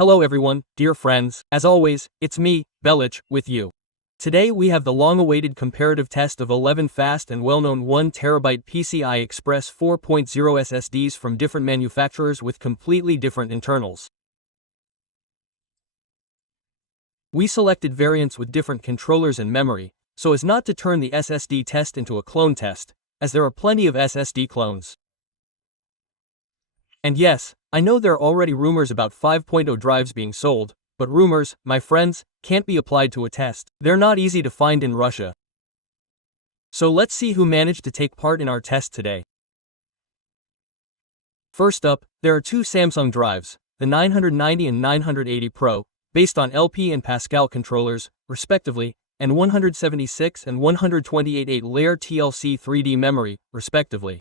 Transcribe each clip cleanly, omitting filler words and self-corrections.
Hello everyone, dear friends, as always, it's me, Belich, with you. Today we have the long-awaited comparative test of 11 fast and well-known 1TB PCI Express 4.0 SSDs from different manufacturers with completely different internals. We selected variants with different controllers and memory, so as not to turn the SSD test into a clone test, as there are plenty of SSD clones. And yes, I know there are already rumors about 5.0 drives being sold, but rumors, my friends, can't be applied to a test. They're not easy to find in Russia. So let's see who managed to take part in our test today. First up, there are two Samsung drives, the 990 and 980 Pro, based on LP and Pascal controllers, respectively, and 176 and 128 8-layer TLC 3D memory, respectively.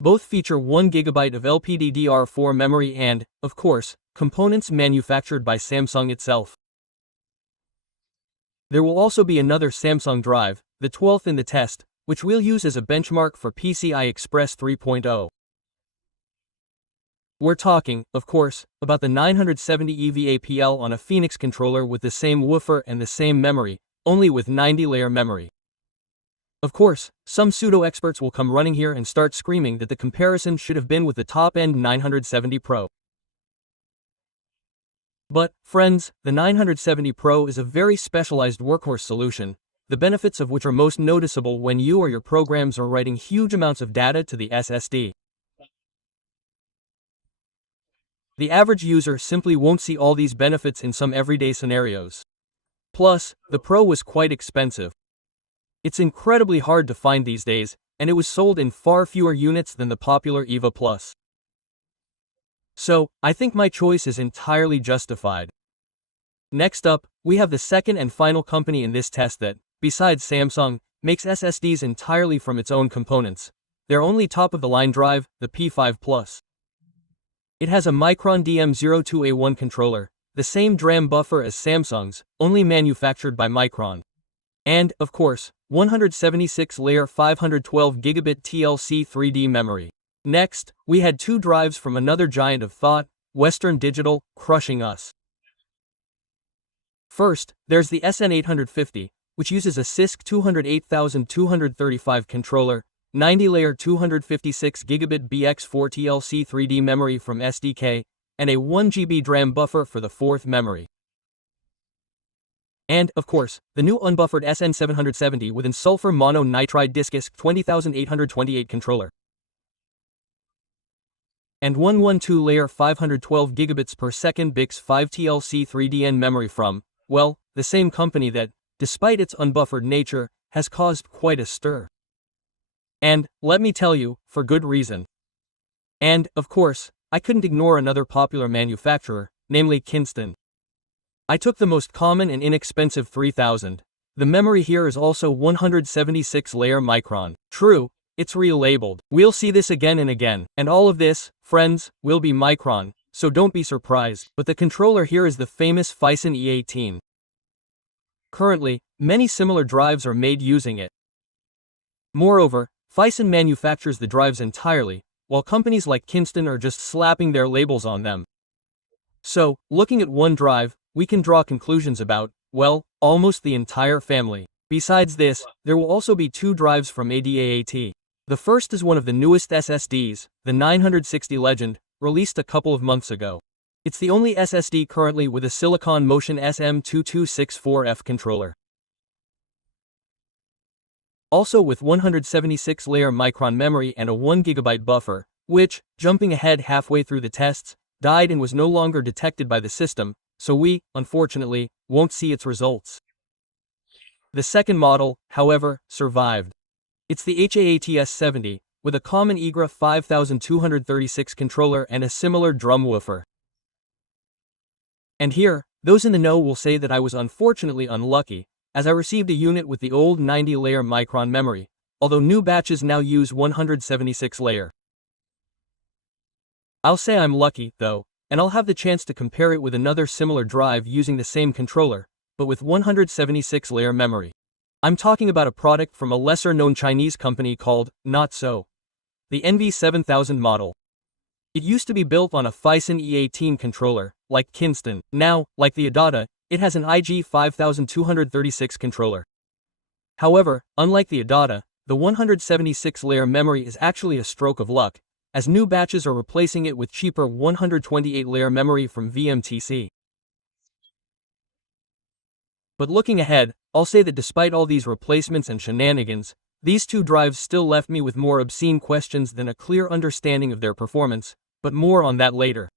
Both feature 1 GB of LPDDR4 memory and, of course, components manufactured by Samsung itself. There will also be another Samsung drive, the 12th in the test, which we'll use as a benchmark for PCI Express 3.0. We're talking, of course, about the 970 EVA-PL on a Phoenix controller with the same woofer and the same memory, only with 90-layer memory. Of course, some pseudo-experts will come running here and start screaming that the comparison should have been with the top-end 970 Pro. But, friends, the 970 Pro is a very specialized workhorse solution, the benefits of which are most noticeable when you or your programs are writing huge amounts of data to the SSD. The average user simply won't see all these benefits in some everyday scenarios. Plus, the Pro was quite expensive. It's incredibly hard to find these days, and it was sold in far fewer units than the popular EVA Plus. So, I think my choice is entirely justified. Next up, we have the second and final company in this test that, besides Samsung, makes SSDs entirely from its own components. Their only top-of-the-line drive, the P5 Plus. It has a Micron DM02A1 controller, the same DRAM buffer as Samsung's, only manufactured by Micron. And, of course, 176-layer 512GB TLC 3D memory. Next, we had two drives from another giant of thought, Western Digital, crushing us. First, there's the SN850, which uses a CISC 208235 controller, 90-layer 256GB BX4 TLC 3D memory from SDK, and a 1GB DRAM buffer for the fourth memory. And, of course, the new unbuffered SN770 with sulfur mono nitride DiskISC 20828 controller. And 112-layer 512 gigabits per second BX5 TLC 3DN memory from, well, the same company that, despite its unbuffered nature, has caused quite a stir. And, let me tell you, for good reason. And, of course, I couldn't ignore another popular manufacturer, namely Kingston. I took the most common and inexpensive 3000. The memory here is also 176-layer Micron. True, it's relabeled. We'll see this again and again. And all of this, friends, will be Micron, so don't be surprised. But the controller here is the famous Phison E18. Currently, many similar drives are made using it. Moreover, Phison manufactures the drives entirely, while companies like Kingston are just slapping their labels on them. So, looking at one drive, we can draw conclusions about, well, almost the entire family. Besides this, there will also be two drives from ADAAT. The first is one of the newest SSDs, the 960 Legend, released a couple of months ago. It's the only SSD currently with a Silicon Motion SM2264F controller. Also with 176-layer Micron memory and a 1GB buffer, which, jumping ahead halfway through the tests, died and was no longer detected by the system, so we, unfortunately, won't see its results. The second model, however, survived. It's the HAATS70, with a common EGRA 5236 controller and a similar drum woofer. And here, those in the know will say that I was unfortunately unlucky, as I received a unit with the old 90-layer Micron memory, although new batches now use 176-layer. I'll say I'm lucky, though, and I'll have the chance to compare it with another similar drive using the same controller, but with 176-layer memory. I'm talking about a product from a lesser-known Chinese company called Not So, the NV7000 model. It used to be built on a Phison E18 controller, like Kingston. Now, like the Adata, it has an IG 5236 controller. However, unlike the Adata, the 176-layer memory is actually a stroke of luck, as new batches are replacing it with cheaper 128-layer memory from VMTC. But looking ahead, I'll say that despite all these replacements and shenanigans, these two drives still left me with more obscene questions than a clear understanding of their performance, but more on that later.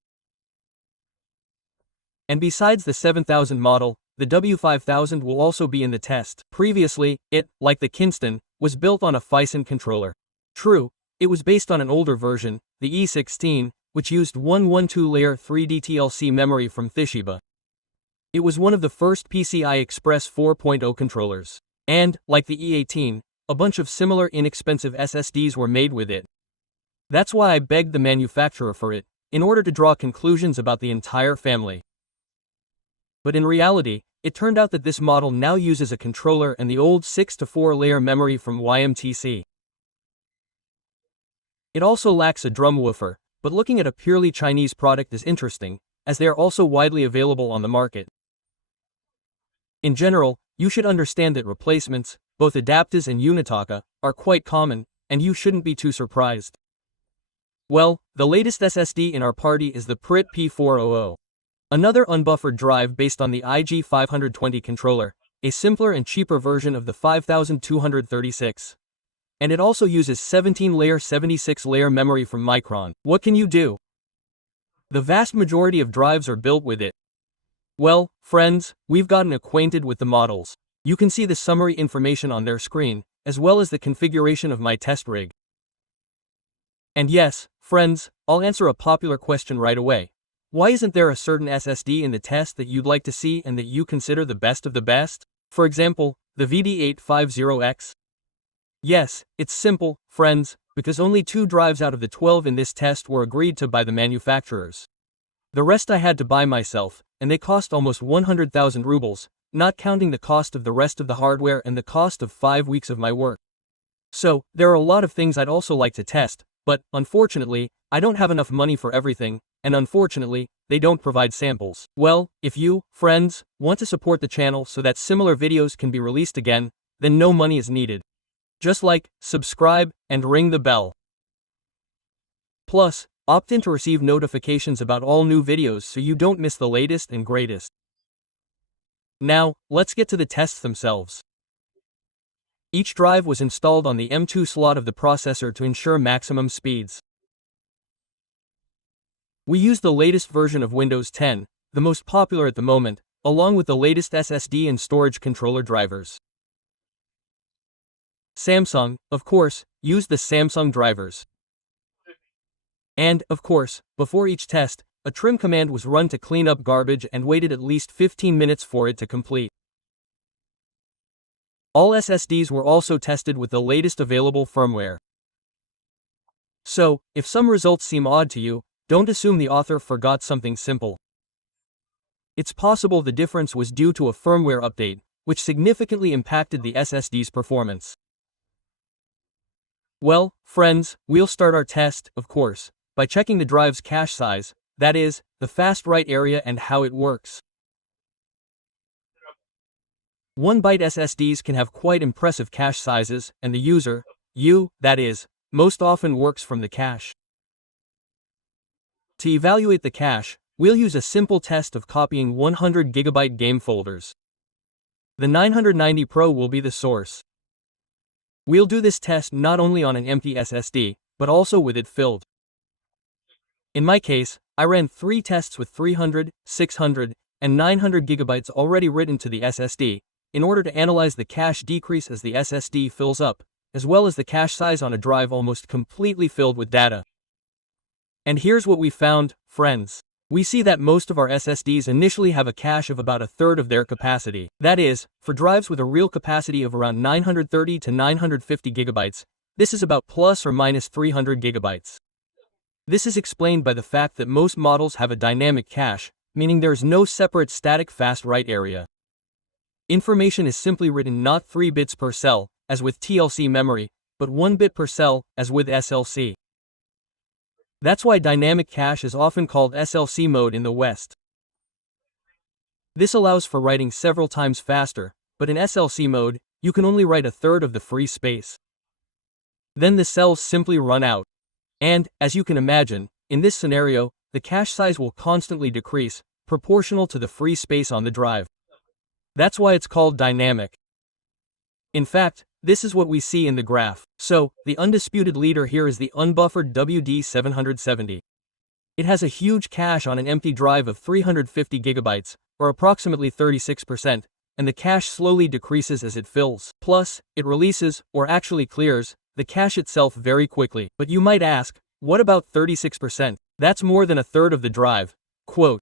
And besides the 7000 model, the W5000 will also be in the test. Previously, it, like the Kingston, was built on a Phison controller. True, it was based on an older version, the E16, which used 112-layer 3D TLC memory from Toshiba. It was one of the first PCI Express 4.0 controllers. And, like the E18, a bunch of similar inexpensive SSDs were made with it. That's why I begged the manufacturer for it, in order to draw conclusions about the entire family. But in reality, it turned out that this model now uses a controller and the old 6-4-layer memory from YMTC. It also lacks a drum woofer, but looking at a purely Chinese product is interesting, as they are also widely available on the market. In general, you should understand that replacements, both Adaptas and Unitaka, are quite common, and you shouldn't be too surprised. Well, the latest SSD in our party is the PRIT P400. Another unbuffered drive based on the IG 520 controller, a simpler and cheaper version of the 5236. And it also uses 17-layer 76-layer memory from Micron. What can you do? The vast majority of drives are built with it. Well, friends, we've gotten acquainted with the models. You can see the summary information on their screen, as well as the configuration of my test rig. And yes, friends, I'll answer a popular question right away. Why isn't there a certain SSD in the test that you'd like to see and that you consider the best of the best? For example, the VD850X? Yes, it's simple, friends, because only 2 drives out of the 12 in this test were agreed to by the manufacturers. The rest I had to buy myself, and they cost almost 100,000 rubles, not counting the cost of the rest of the hardware and the cost of 5 weeks of my work. So, there are a lot of things I'd also like to test, but, unfortunately, I don't have enough money for everything, and unfortunately, they don't provide samples. Well, if you, friends, want to support the channel so that similar videos can be released again, then no money is needed. Just like, subscribe, and ring the bell. Plus, opt in to receive notifications about all new videos so you don't miss the latest and greatest. Now, let's get to the tests themselves. Each drive was installed on the M.2 slot of the processor to ensure maximum speeds. We used the latest version of Windows 10, the most popular at the moment, along with the latest SSD and storage controller drivers. Samsung, of course, used the Samsung drivers. And, of course, before each test, a trim command was run to clean up garbage and waited at least 15 minutes for it to complete. All SSDs were also tested with the latest available firmware. So, if some results seem odd to you, don't assume the author forgot something simple. It's possible the difference was due to a firmware update, which significantly impacted the SSD's performance. Well, friends, we'll start our test, of course, by checking the drive's cache size, that is, the fast write area and how it works. 1-byte SSDs can have quite impressive cache sizes, and the user, that is, most often works from the cache. To evaluate the cache, we'll use a simple test of copying 100 GB game folders. The 990 Pro will be the source. We'll do this test not only on an empty SSD, but also with it filled. In my case, I ran 3 tests with 300, 600, and 900 GB already written to the SSD, in order to analyze the cache decrease as the SSD fills up, as well as the cache size on a drive almost completely filled with data. And here's what we found, friends. We see that most of our SSDs initially have a cache of about a third of their capacity. That is, for drives with a real capacity of around 930 to 950 GB, this is about plus or minus 300 GB. This is explained by the fact that most models have a dynamic cache, meaning there is no separate static fast write area. Information is simply written not 3 bits per cell, as with TLC memory, but 1 bit per cell, as with SLC. That's why dynamic cache is often called SLC mode in the West. This allows for writing several times faster, but in SLC mode, you can only write a third of the free space. Then the cells simply run out. And, as you can imagine, in this scenario, the cache size will constantly decrease, proportional to the free space on the drive. That's why it's called dynamic. In fact, this is what we see in the graph. So, the undisputed leader here is the unbuffered WD770. It has a huge cache on an empty drive of 350 gigabytes, or approximately 36%, and the cache slowly decreases as it fills. Plus, it releases, or actually clears, the cache itself very quickly. But you might ask, what about 36%? That's more than a third of the drive. Quote.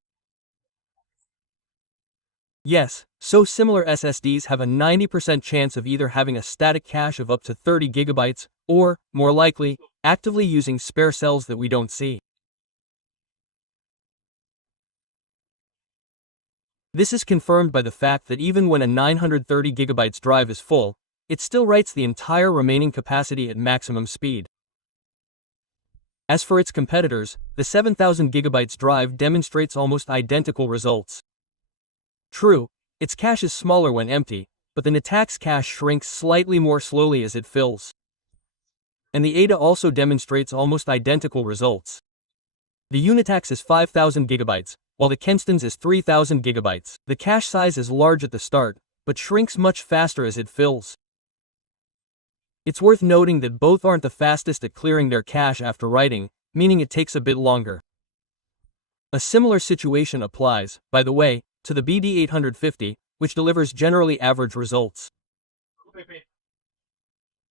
Yes, so similar SSDs have a 90% chance of either having a static cache of up to 30 gigabytes, or, more likely, actively using spare cells that we don't see. This is confirmed by the fact that even when a 930 gigabytes drive is full, it still writes the entire remaining capacity at maximum speed. As for its competitors, the 7000 gigabytes drive demonstrates almost identical results. True, its cache is smaller when empty, but the NATAC's cache shrinks slightly more slowly as it fills. And the ADA also demonstrates almost identical results. The Unitax is 5000 gigabytes, while the Kenston's is 3000 gigabytes. The cache size is large at the start, but shrinks much faster as it fills. It's worth noting that both aren't the fastest at clearing their cache after writing, meaning it takes a bit longer. A similar situation applies, by the way, to the BD850, which delivers generally average results.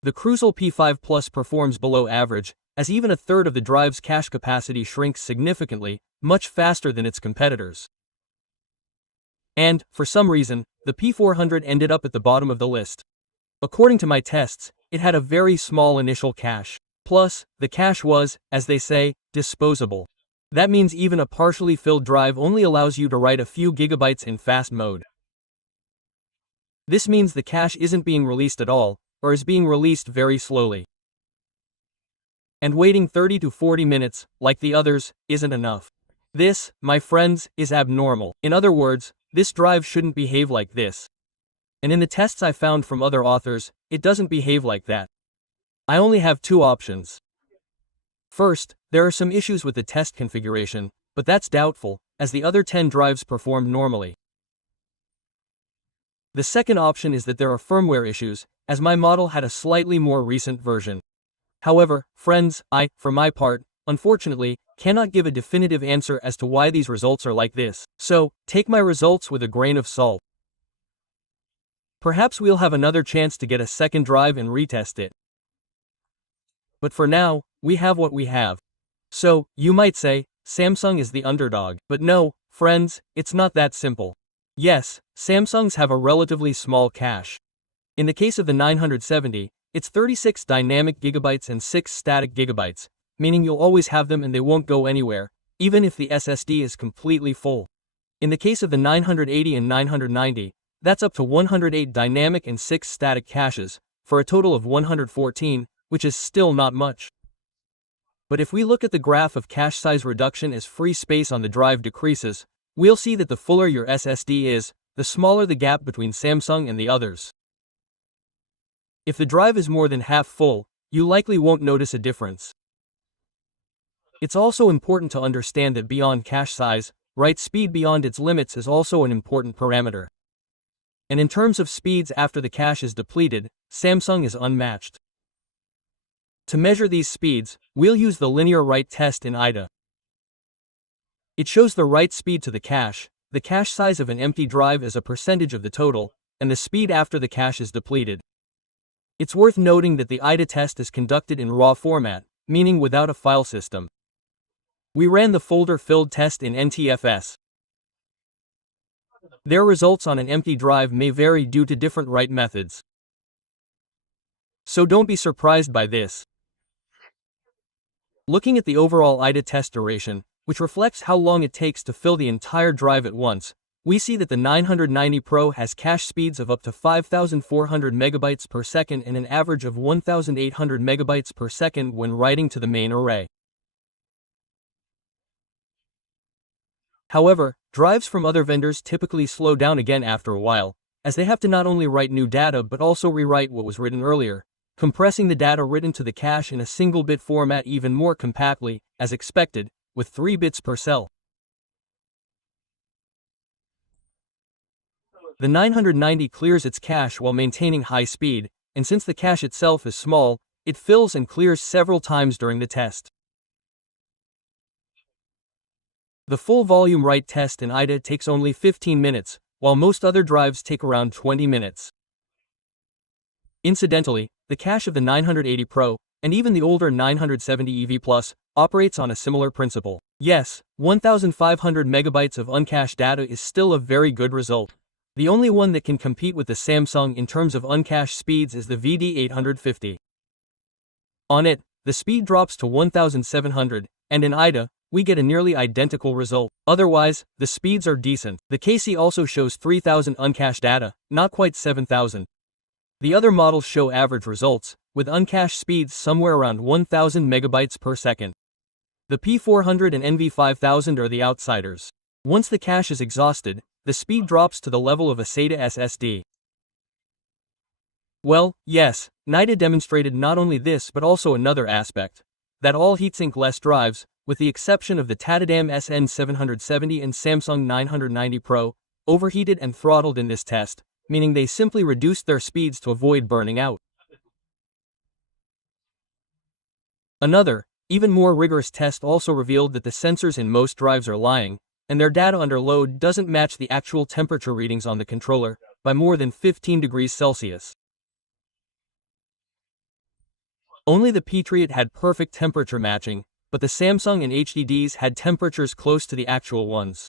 The Crucial P5 Plus performs below average, as even a third of the drive's cache capacity shrinks significantly, much faster than its competitors. And, for some reason, the P400 ended up at the bottom of the list. According to my tests, it had a very small initial cache. Plus, the cache was, as they say, disposable. That means even a partially filled drive only allows you to write a few gigabytes in fast mode. This means the cache isn't being released at all, or is being released very slowly. And waiting 30 to 40 minutes, like the others, isn't enough. This, my friends, is abnormal. In other words, this drive shouldn't behave like this. And in the tests I found from other authors, it doesn't behave like that. I only have two options. First, there are some issues with the test configuration, but that's doubtful, as the other 10 drives performed normally. The second option is that there are firmware issues, as my model had a slightly more recent version. However, friends, I, for my part, unfortunately, cannot give a definitive answer as to why these results are like this. So, take my results with a grain of salt. Perhaps we'll have another chance to get a second drive and retest it. But for now, we have what we have. So, you might say, Samsung is the underdog. But no, friends, it's not that simple. Yes, Samsungs have a relatively small cache. In the case of the 970, it's 36 dynamic gigabytes and 6 static gigabytes, meaning you'll always have them and they won't go anywhere, even if the SSD is completely full. In the case of the 980 and 990, that's up to 108 dynamic and 6 static caches, for a total of 114, which is still not much. But if we look at the graph of cache size reduction as free space on the drive decreases, we'll see that the fuller your SSD is, the smaller the gap between Samsung and the others. If the drive is more than half full, you likely won't notice a difference. It's also important to understand that beyond cache size, write speed beyond its limits is also an important parameter. And in terms of speeds after the cache is depleted, Samsung is unmatched. To measure these speeds, we'll use the linear write test in IDA. It shows the write speed to the cache size of an empty drive as a percentage of the total, and the speed after the cache is depleted. It's worth noting that the IDA test is conducted in raw format, meaning without a file system. We ran the folder-filled test in NTFS. Their results on an empty drive may vary due to different write methods. So don't be surprised by this. Looking at the overall IDA test duration, which reflects how long it takes to fill the entire drive at once, we see that the 990 Pro has cache speeds of up to 5,400 megabytes per second and an average of 1,800 megabytes per second when writing to the main array. However, drives from other vendors typically slow down again after a while, as they have to not only write new data but also rewrite what was written earlier, compressing the data written to the cache in a single bit format even more compactly, as expected, with 3 bits per cell. The 990 clears its cache while maintaining high speed, and since the cache itself is small, it fills and clears several times during the test. The full volume write test in IDA takes only 15 minutes, while most other drives take around 20 minutes. Incidentally, the cache of the 980 Pro, and even the older 970 EV Plus, operates on a similar principle. Yes, 1,500 megabytes of uncached data is still a very good result. The only one that can compete with the Samsung in terms of uncached speeds is the VD850. On it, the speed drops to 1,700, and in IDA, we get a nearly identical result. Otherwise, the speeds are decent. The KC also shows 3,000 uncached data, not quite 7,000. The other models show average results, with uncached speeds somewhere around 1,000 megabytes per second. The P400 and NV5000 are the outsiders. Once the cache is exhausted, the speed drops to the level of a SATA SSD. Well, yes, NIDA demonstrated not only this but also another aspect, that all heatsink-less drives, with the exception of the Tadadam SN770 and Samsung 990 Pro, overheated and throttled in this test, meaning they simply reduced their speeds to avoid burning out. Another, even more rigorous test also revealed that the sensors in most drives are lying, and their data under load doesn't match the actual temperature readings on the controller by more than 15 degrees Celsius. Only the Patriot had perfect temperature matching, but the Samsung and HDDs had temperatures close to the actual ones.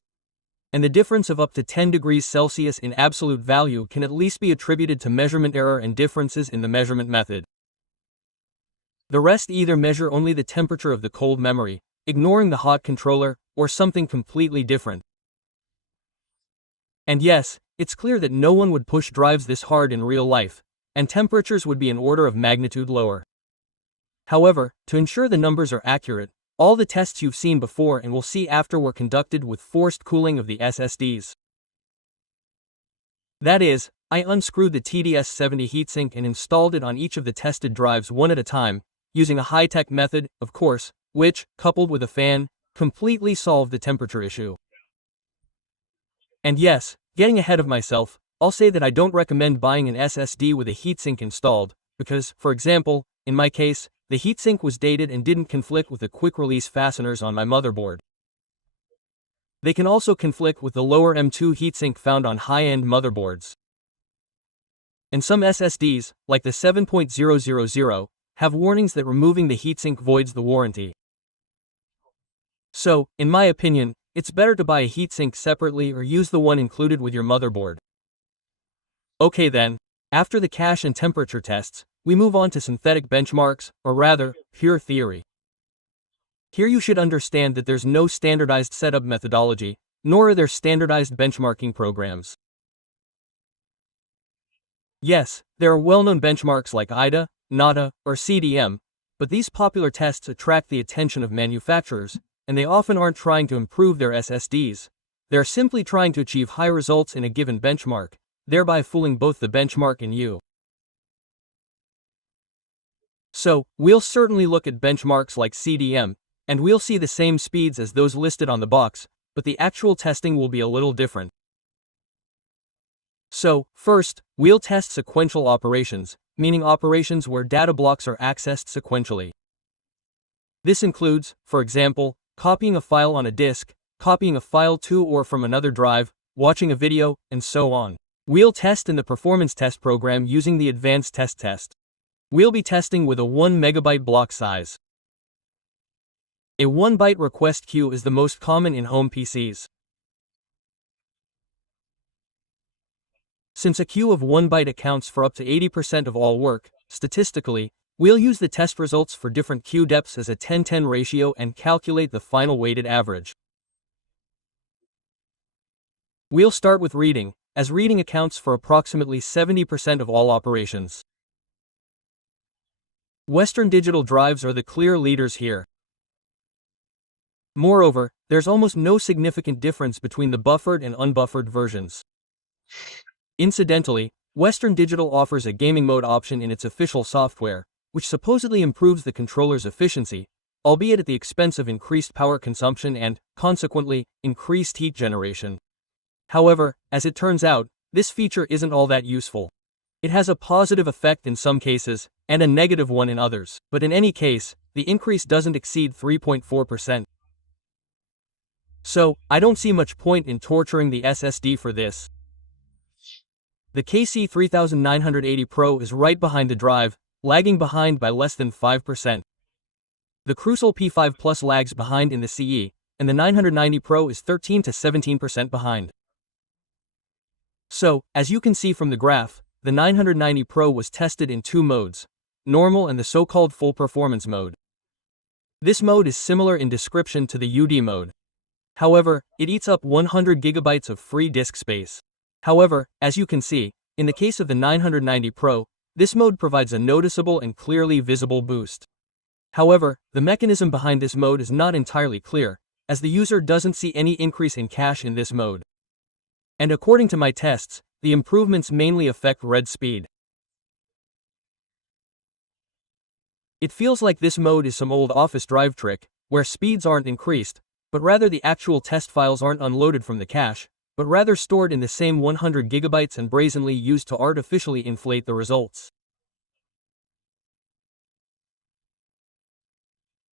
And the difference of up to 10 degrees Celsius in absolute value can at least be attributed to measurement error and differences in the measurement method. The rest either measure only the temperature of the cold memory, ignoring the hot controller, or something completely different. And yes, it's clear that no one would push drives this hard in real life, and temperatures would be an order of magnitude lower. However, to ensure the numbers are accurate, all the tests you've seen before and will see after were conducted with forced cooling of the SSDs. That is, I unscrewed the TDS70 heatsink and installed it on each of the tested drives one at a time, using a high-tech method, of course, which, coupled with a fan, completely solved the temperature issue. And yes, getting ahead of myself, I'll say that I don't recommend buying an SSD with a heatsink installed, because, for example, in my case, the heatsink was dated and didn't conflict with the quick-release fasteners on my motherboard. They can also conflict with the lower M.2 heatsink found on high-end motherboards. And some SSDs, like the 7.000, have warnings that removing the heatsink voids the warranty. So, in my opinion, it's better to buy a heatsink separately or use the one included with your motherboard. Okay then, after the cache and temperature tests, we move on to synthetic benchmarks, or rather, pure theory. Here you should understand that there's no standardized setup methodology, nor are there standardized benchmarking programs. Yes, there are well-known benchmarks like IDA, NADA, or CDM, but these popular tests attract the attention of manufacturers, and they often aren't trying to improve their SSDs. They're simply trying to achieve high results in a given benchmark, thereby fooling both the benchmark and you. So, we'll certainly look at benchmarks like CDM, and we'll see the same speeds as those listed on the box, but the actual testing will be a little different. So, first, we'll test sequential operations, meaning operations where data blocks are accessed sequentially. This includes, for example, copying a file on a disk, copying a file to or from another drive, watching a video, and so on. We'll test in the performance test program using the advanced test. We'll be testing with a 1 megabyte block size. A 1 byte request queue is the most common in home PCs. Since a queue of 1 byte accounts for up to 80% of all work, statistically, we'll use the test results for different queue depths as a 10:10 ratio and calculate the final weighted average. We'll start with reading, as reading accounts for approximately 70% of all operations. Western Digital drives are the clear leaders here. Moreover, there's almost no significant difference between the buffered and unbuffered versions. Incidentally, Western Digital offers a gaming mode option in its official software, which supposedly improves the controller's efficiency, albeit at the expense of increased power consumption and, consequently, increased heat generation. However, as it turns out, this feature isn't all that useful. It has a positive effect in some cases, and a negative one in others, but in any case, the increase doesn't exceed 3.4%. So, I don't see much point in torturing the SSD for this. The KC3980 Pro is right behind the drive, lagging behind by less than 5%. The Crucial P5 Plus lags behind in the CE, and the 990 Pro is 13 to 17% behind. So, as you can see from the graph, the 990 Pro was tested in two modes, normal and the so-called full performance mode. This mode is similar in description to the UD mode. However, it eats up 100 GB of free disk space. However, as you can see, in the case of the 990 Pro, this mode provides a noticeable and clearly visible boost. However, the mechanism behind this mode is not entirely clear, as the user doesn't see any increase in cache in this mode. And according to my tests, the improvements mainly affect read speed. It feels like this mode is some old office drive trick, where speeds aren't increased, but rather the actual test files aren't unloaded from the cache, but rather stored in the same 100 GB and brazenly used to artificially inflate the results.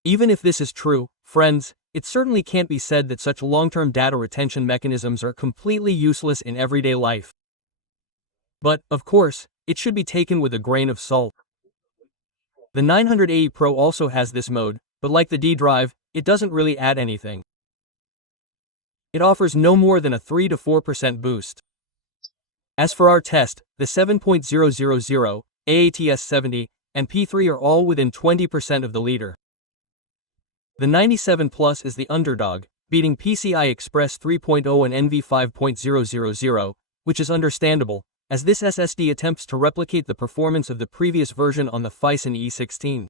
Even if this is true, friends, it certainly can't be said that such long-term data retention mechanisms are completely useless in everyday life. But, of course, it should be taken with a grain of salt. The 980 Pro also has this mode, but like the D drive, it doesn't really add anything. It offers no more than a 3 to 4% boost. As for our test, the 7.000, AATS70, and P3 are all within 20% of the leader. The 97 Plus is the underdog, beating PCI Express 3.0 and NV 5.000, which is understandable, as this SSD attempts to replicate the performance of the previous version on the Phison E16.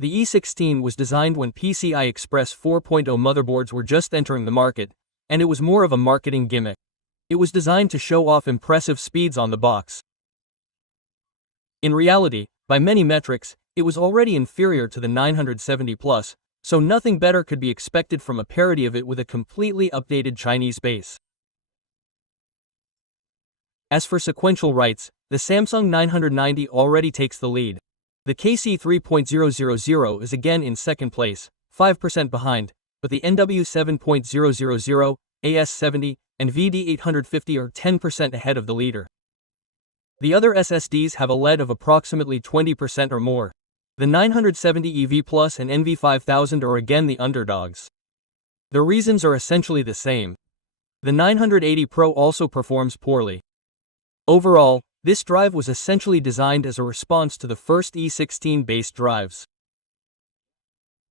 The E16 was designed when PCI Express 4.0 motherboards were just entering the market, and it was more of a marketing gimmick. It was designed to show off impressive speeds on the box. In reality, by many metrics, it was already inferior to the 970 Plus, so nothing better could be expected from a parody of it with a completely updated Chinese base. As for sequential writes, the Samsung 990 already takes the lead. The KC3.000 is again in second place, 5% behind, but the NW 7.000, AS70, and VD850 are 10% ahead of the leader. The other SSDs have a lead of approximately 20% or more. The 970 EV Plus and NV5000 are again the underdogs. The reasons are essentially the same. The 980 Pro also performs poorly. Overall, this drive was essentially designed as a response to the first E16-based drives.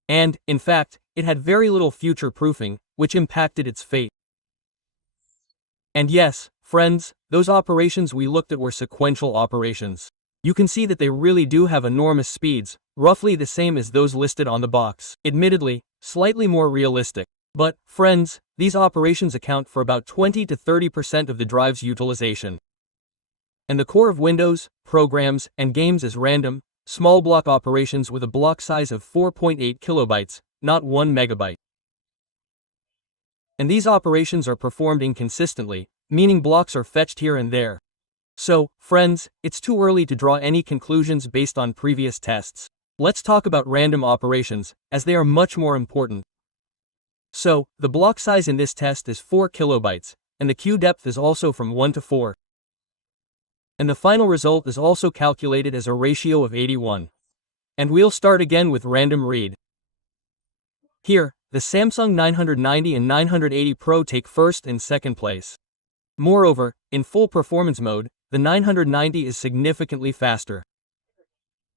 And, in fact, it had very little future proofing, which impacted its fate. And yes, friends, those operations we looked at were sequential operations. You can see that they really do have enormous speeds, roughly the same as those listed on the box. Admittedly, slightly more realistic. But, friends, these operations account for about 20 to 30% of the drive's utilization. And the core of Windows, programs, and games is random, small block operations with a block size of 4.8 kilobytes, not 1 megabyte. And these operations are performed inconsistently, meaning blocks are fetched here and there. So, friends, it's too early to draw any conclusions based on previous tests. Let's talk about random operations, as they are much more important. So, the block size in this test is 4 kilobytes, and the queue depth is also from 1 to 4. And the final result is also calculated as a ratio of 81. And we'll start again with random read. Here, the Samsung 990 and 980 Pro take first and second place. Moreover, in full performance mode, the 990 is significantly faster.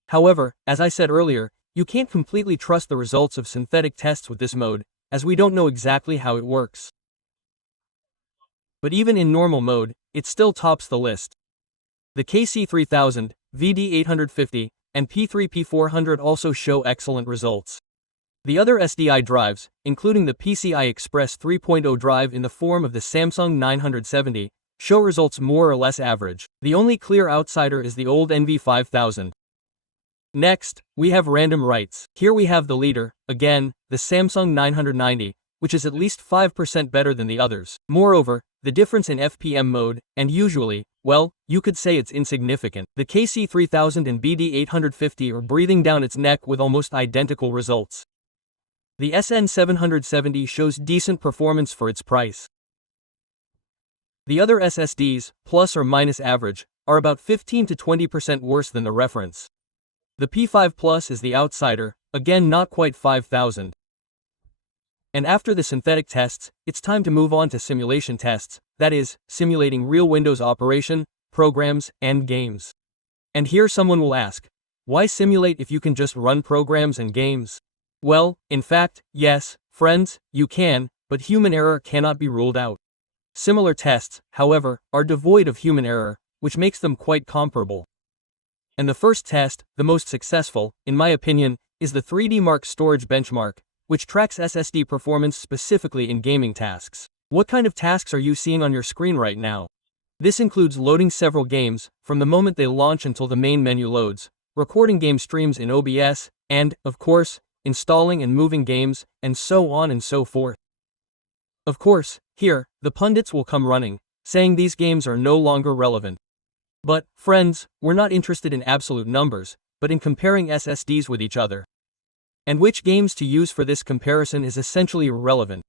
However, as I said earlier, you can't completely trust the results of synthetic tests with this mode, as we don't know exactly how it works. But even in normal mode, it still tops the list. The KC3000, VD850, and P3P400 also show excellent results. The other SDI drives, including the PCI Express 3.0 drive in the form of the Samsung 970, show results more or less average. The only clear outsider is the old NV5000. Next, we have random writes. Here we have the leader, again, the Samsung 990, which is at least 5% better than the others. Moreover, the difference in FPM mode, and usually, well, you could say it's insignificant. The KC3000 and BD850 are breathing down its neck with almost identical results. The SN770 shows decent performance for its price. The other SSDs, plus or minus average, are about 15 to 20% worse than the reference. The P5 Plus is the outsider, again not quite 5,000. And after the synthetic tests, it's time to move on to simulation tests, that is, simulating real Windows operation, programs, and games. And here someone will ask, why simulate if you can just run programs and games? Well, in fact, yes, friends, you can, but human error cannot be ruled out. Similar tests, however, are devoid of human error, which makes them quite comparable. And the first test, the most successful, in my opinion, is the 3D Mark Storage Benchmark, which tracks SSD performance specifically in gaming tasks. What kind of tasks are you seeing on your screen right now? This includes loading several games, from the moment they launch until the main menu loads, recording game streams in OBS, and, of course, installing and moving games, and so on and so forth. Of course, here, the pundits will come running, saying these games are no longer relevant. But, friends, we're not interested in absolute numbers, but in comparing SSDs with each other. And which games to use for this comparison is essentially irrelevant.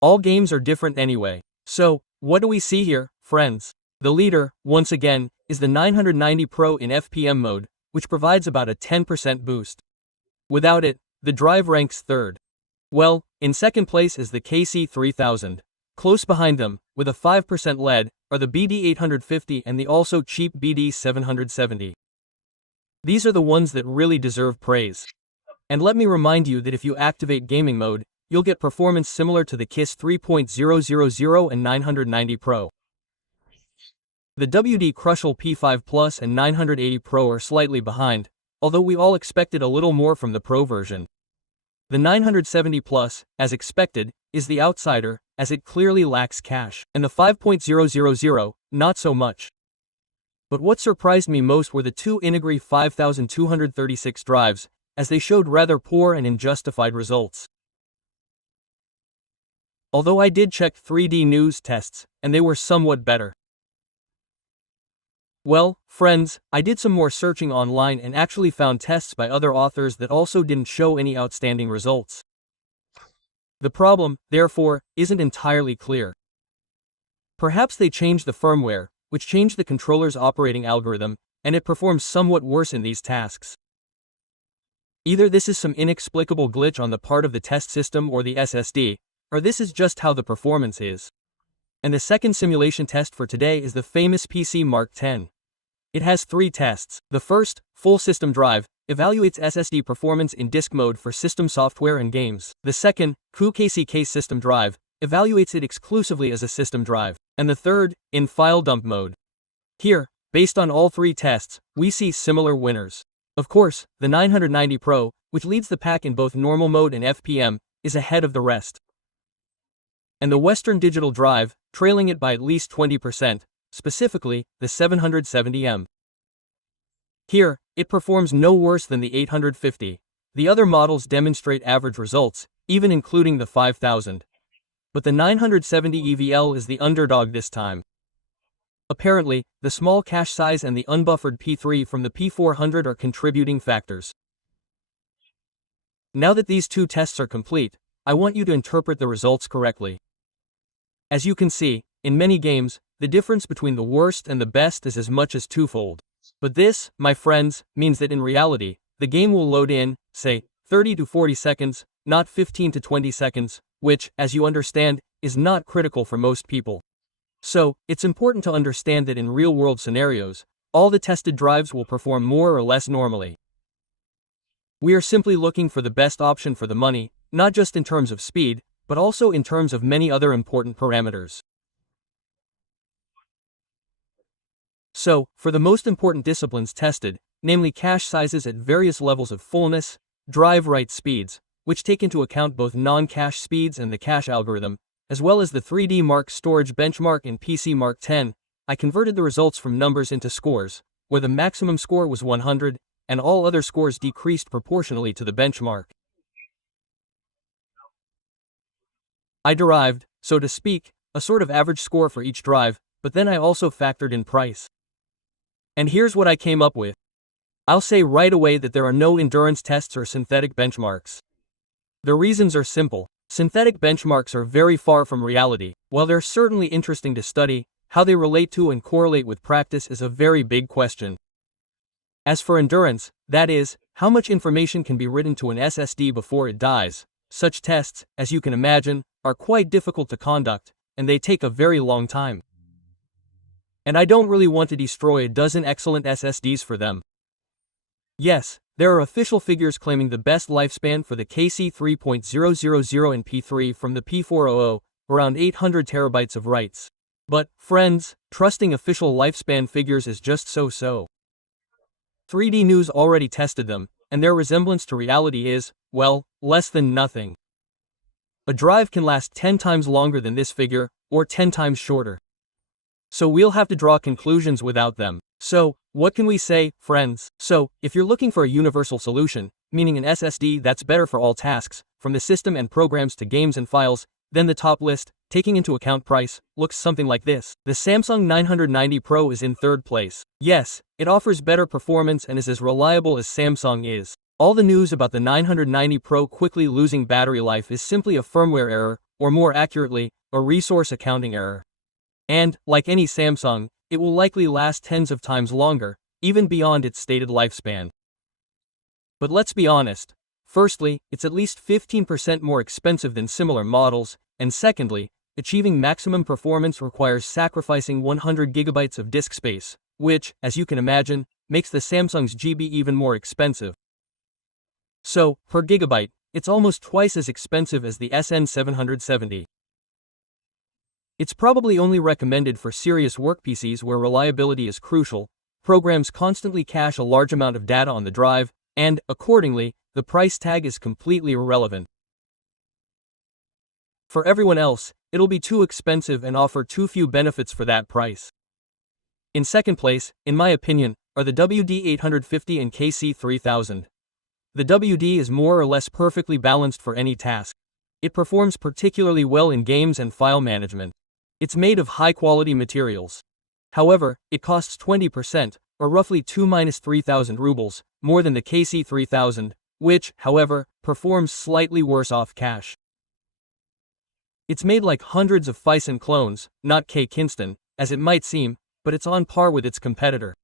All games are different anyway. So, what do we see here, friends? The leader, once again, is the 990 Pro in FPM mode, which provides about a 10% boost. Without it, the drive ranks third. Well, in second place is the KC3000. Close behind them, with a 5% lead, are the BD850 and the also cheap BD770. These are the ones that really deserve praise. And let me remind you that if you activate gaming mode, you'll get performance similar to the KISS 3.000 and 990 Pro. The WD Crucial P5 Plus and 980 Pro are slightly behind, although we all expected a little more from the Pro version. The 970 Plus, as expected, is the outsider, as it clearly lacks cache, and the 5.000, not so much. But what surprised me most were the two Integri 5236 drives, as they showed rather poor and unjustified results. Although I did check 3D News tests, and they were somewhat better. Well, friends, I did some more searching online and actually found tests by other authors that also didn't show any outstanding results. The problem, therefore, isn't entirely clear. Perhaps they changed the firmware, which changed the controller's operating algorithm, and it performs somewhat worse in these tasks. Either this is some inexplicable glitch on the part of the test system or the SSD, or this is just how the performance is. And the second simulation test for today is the famous PC Mark X. It has 3 tests. The first, full system drive, evaluates SSD performance in disk mode for system software and games. The second, QKCK system drive, evaluates it exclusively as a system drive. And the third, in file dump mode. Here, based on all 3 tests, we see similar winners. Of course, the 990 Pro, which leads the pack in both normal mode and FPM, is ahead of the rest. And the Western Digital drive, trailing it by at least 20%, specifically, the 770M. Here, it performs no worse than the 850. The other models demonstrate average results, even including the 5000. But the 970 EVL is the underdog this time. Apparently, the small cache size and the unbuffered P3 from the P400 are contributing factors. Now that these 2 tests are complete, I want you to interpret the results correctly. As you can see, in many games, the difference between the worst and the best is as much as twofold. But this, my friends, means that in reality, the game will load in, say, 30 to 40 seconds, not 15 to 20 seconds, which, as you understand, is not critical for most people. So, it's important to understand that in real-world scenarios, all the tested drives will perform more or less normally. We are simply looking for the best option for the money, not just in terms of speed, but also in terms of many other important parameters. So, for the most important disciplines tested, namely cache sizes at various levels of fullness, drive write speeds, which take into account both non-cache speeds and the cache algorithm, as well as the 3D Mark storage benchmark and PC Mark 10, I converted the results from numbers into scores, where the maximum score was 100, and all other scores decreased proportionally to the benchmark. I derived, so to speak, a sort of average score for each drive, but then I also factored in price. And here's what I came up with. I'll say right away that there are no endurance tests or synthetic benchmarks. The reasons are simple. Synthetic benchmarks are very far from reality. While they're certainly interesting to study, how they relate to and correlate with practice is a very big question. As for endurance, that is, how much information can be written to an SSD before it dies, such tests, as you can imagine, are quite difficult to conduct, and they take a very long time. And I don't really want to destroy a dozen excellent SSDs for them. Yes, there are official figures claiming the best lifespan for the KC3.000 and P3 from the P400, around 800 terabytes of writes. But, friends, trusting official lifespan figures is just so-so. 3D News already tested them, and their resemblance to reality is, well, less than nothing. A drive can last 10 times longer than this figure, or 10 times shorter. So we'll have to draw conclusions without them. So, what can we say, friends? So, if you're looking for a universal solution, meaning an SSD that's better for all tasks, from the system and programs to games and files, then the top list, taking into account price, looks something like this. The Samsung 990 Pro is in third place. Yes, it offers better performance and is as reliable as Samsung is. All the news about the 990 Pro quickly losing battery life is simply a firmware error, or more accurately, a resource accounting error. And, like any Samsung, it will likely last tens of times longer, even beyond its stated lifespan. But let's be honest. Firstly, it's at least 15% more expensive than similar models, and secondly, achieving maximum performance requires sacrificing 100 gigabytes of disk space, which, as you can imagine, makes the Samsung's GB even more expensive. So, per gigabyte, it's almost twice as expensive as the SN770. It's probably only recommended for serious work PCs where reliability is crucial, programs constantly cache a large amount of data on the drive, and, accordingly, the price tag is completely irrelevant. For everyone else, it'll be too expensive and offer too few benefits for that price. In second place, in my opinion, are the WD850 and KC3000. The WD is more or less perfectly balanced for any task. It performs particularly well in games and file management. It's made of high-quality materials. However, it costs 20%, or roughly 2-3,000 rubles, more than the KC3000, which, however, performs slightly worse off cache. It's made like hundreds of Phison clones, not K Kingston, as it might seem, but it's on par with its competitor.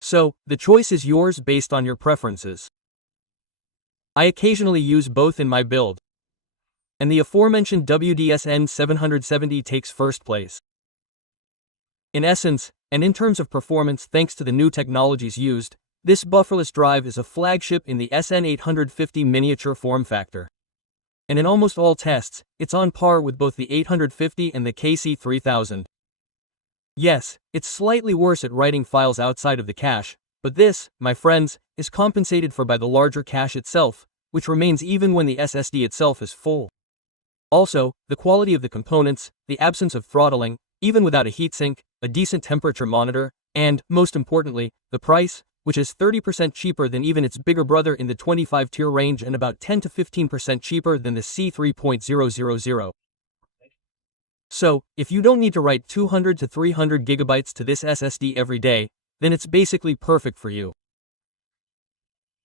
So, the choice is yours based on your preferences. I occasionally use both in my build. And the aforementioned WDSN770 takes first place. In essence, and in terms of performance thanks to the new technologies used, this bufferless drive is a flagship in the SN850 miniature form factor. And in almost all tests, it's on par with both the 850 and the KC3000. Yes, it's slightly worse at writing files outside of the cache, but this, my friends, is compensated for by the larger cache itself, which remains even when the SSD itself is full. Also, the quality of the components, the absence of throttling, even without a heatsink, a decent temperature monitor, and, most importantly, the price, which is 30% cheaper than even its bigger brother in the 25-tier range and about 10 to 15% cheaper than the C3.000. So, if you don't need to write 200 to 300 gigabytes to this SSD every day, then it's basically perfect for you.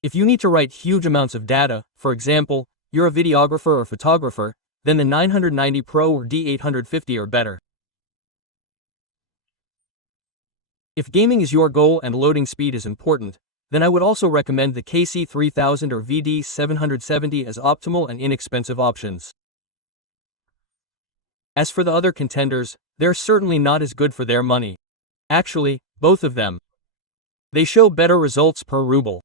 If you need to write huge amounts of data, for example, you're a videographer or photographer, then the 990 Pro or D850 are better. If gaming is your goal and loading speed is important, then I would also recommend the KC3000 or VD770 as optimal and inexpensive options. As for the other contenders, they're certainly not as good for their money. Actually, both of them. They show better results per ruble.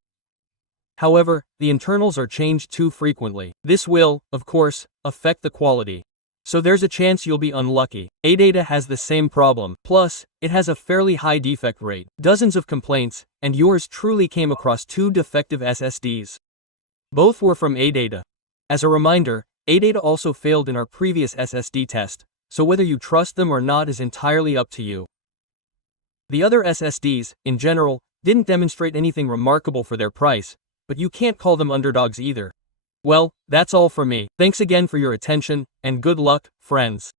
However, the internals are changed too frequently. This will, of course, affect the quality. So there's a chance you'll be unlucky. ADATA has the same problem. Plus, it has a fairly high defect rate. Dozens of complaints, and yours truly came across 2 defective SSDs. Both were from ADATA. As a reminder, ADATA also failed in our previous SSD test, so whether you trust them or not is entirely up to you. The other SSDs, in general, didn't demonstrate anything remarkable for their price, but you can't call them underdogs either. Well, that's all for me. Thanks again for your attention, and good luck, friends.